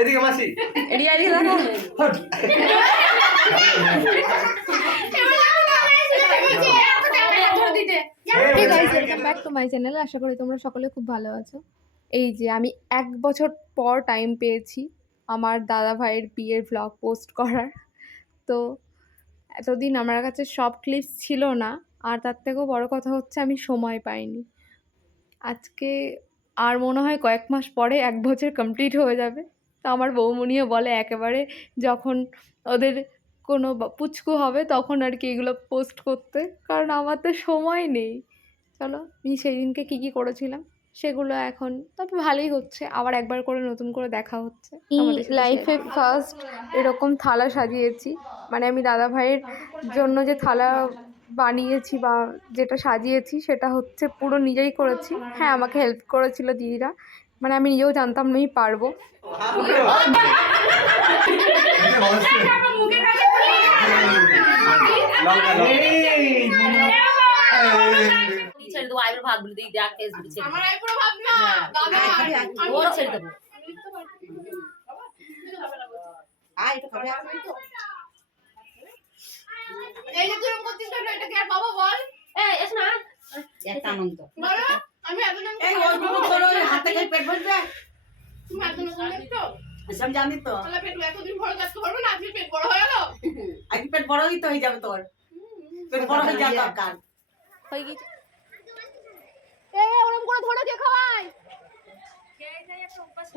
এদিকে মাসি back to my channel. আশা করি তোমরা সকলে খুব ভালো আছো। এই যে আমি 1 বছর পর টাইম পেয়েছি আমার দাদা ভাইয়ের বিয়ের ভ্লগ পোস্ট করার। তো এতদিন আমার কাছে সব ক্লিপস ছিল না, আর তার থেকেও বড় কথা হচ্ছে আমি সময় পাইনি। আজকে আর মনে হয় কয়েক মাস পরে 1 বছর কমপ্লিট হয়ে যাবে। তো আমার বৌমনিও বলে একেবারে যখন ওদের কোনো পুচকু হবে তখন আর কি এগুলো পোস্ট করতে, কারণ আমার তো সময় নেই। চলো আমি সেই দিনকে কী কী করেছিলাম সেগুলো এখন, তবে ভালোই হচ্ছে, আবার একবার করে নতুন করে দেখা হচ্ছে। লাইফে ফার্স্ট এরকম থালা সাজিয়েছি, মানে আমি দাদা ভাইয়ের জন্য যে থালা বানিয়েছি বা যেটা সাজিয়েছি সেটা হচ্ছে পুরো নিজেই করেছি। হ্যাঁ, আমাকে হেল্প করেছিল দিদিরা, মানে আমি নিজেও জানতাম না আমি পারবো। আমি জানি তো পেট বড় হয়ে গেল, আজকে পেট বড় হইতে হয়ে যাবে, তোর পেট বড় হয়ে যাবে দরকার হয়ে গেছে। ওরকম করে ধরো, কে খাওয়ায়?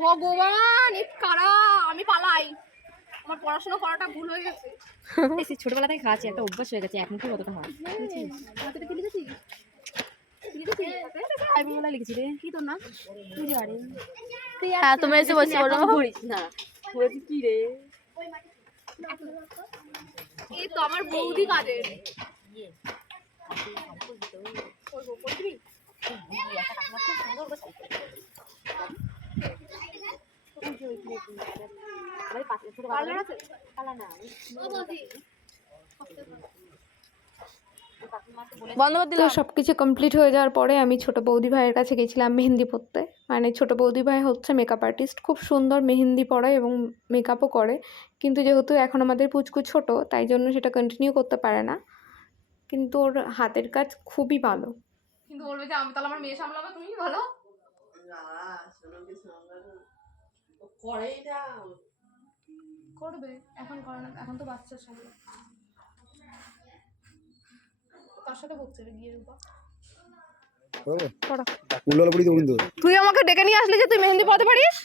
ভগবান, এ কারা? আমি পালাই, আমার পড়াশোনা করাটা ভুল হয়ে গেছে। ছোটবেলা থেকে খাওয়াচ্ছি, একটা অভ্যাস হয়ে গেছে, এখন কি কতটা হয়। লিখেছি রে, কি তোর নাম? হ্যাঁ, তোমরা এসে বসে বলো না কি রে, এই তো আমার বৌদি কাজের। তো সব কিছু কমপ্লিট হয়ে যাওয়ার পরে আমি ছোট বৌদি ভাইয়ের কাছে গেছিলাম মেহেন্দি পরতে। মানে ছোট বৌদি ভাই হচ্ছে মেকআপ আর্টিস্ট, খুব সুন্দর মেহেন্দি পরায় এবং মেকআপও করে, কিন্তু যেহেতু এখন আমাদের পুচকু ছোট তাই জন্য সেটা কন্টিনিউ করতে পারে না, কিন্তু ওর হাতের কাজ খুবই ভালো। কিন্তু বলবে যে আমি তাহলে আমার মেয়ে সামলাবে, তুমি ভালো করবে, এখন করে না, এখন তো বাচ্চার সামনে। কার সাথে বকছে রে বিয়ের উপর? তুই আমাকে ডেকে নিয়ে আসলি যে তুই মেহেন্দি পরাতে পারিস?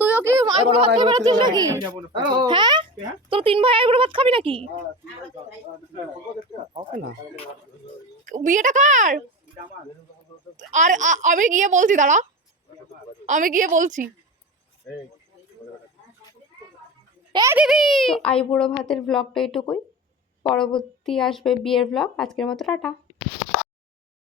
তুইও কি আইবুড়ো ভাত খেয়ে বেরোচ্ছিস নাকি? হ্যাঁ, তোর 3 ভাই আইবুড়ো ভাত খাবি নাকি? বিয়েটা কার? আর আমি গিয়ে বলছি, দাঁড়া আমি গিয়ে বলছি। এ দিদি, আইবুড়ো ভাতের ব্লগটা এটুকুই, পরবর্তী আসবে বিয়ের ব্লগ। আজকের মতো টাটা।